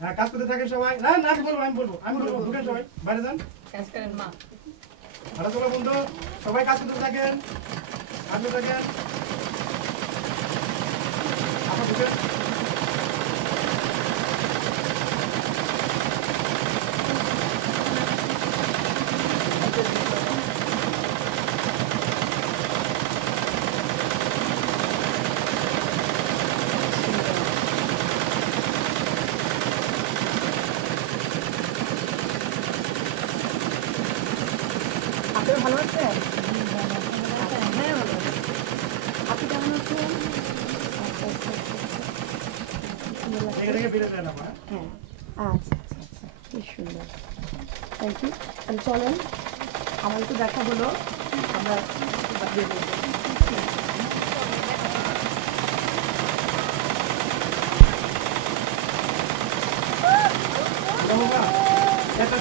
হ্যাঁ কাজ করতে থাকেন সবাই। না না আমি বলবো ঢুকেন সবাই বাইরে যান কাজ করেন মা। ভালো চলো বন্ধু সবাই কাজ করতে থাকেন কাজে থাকেন আপনার ঢুকেন আপনারা ভালো আছেন? হ্যাঁ ভালো আছি। আপনি কেমন আছেন? দেখে দেখে বেড়ে যায় না মা হ্যাঁ আচ্ছা আচ্ছা আচ্ছা খুব সুন্দর থ্যাংক ইউ তাহলে চলেন আমার তো দেখা হলো আমরা বের হবো। বাবা এটা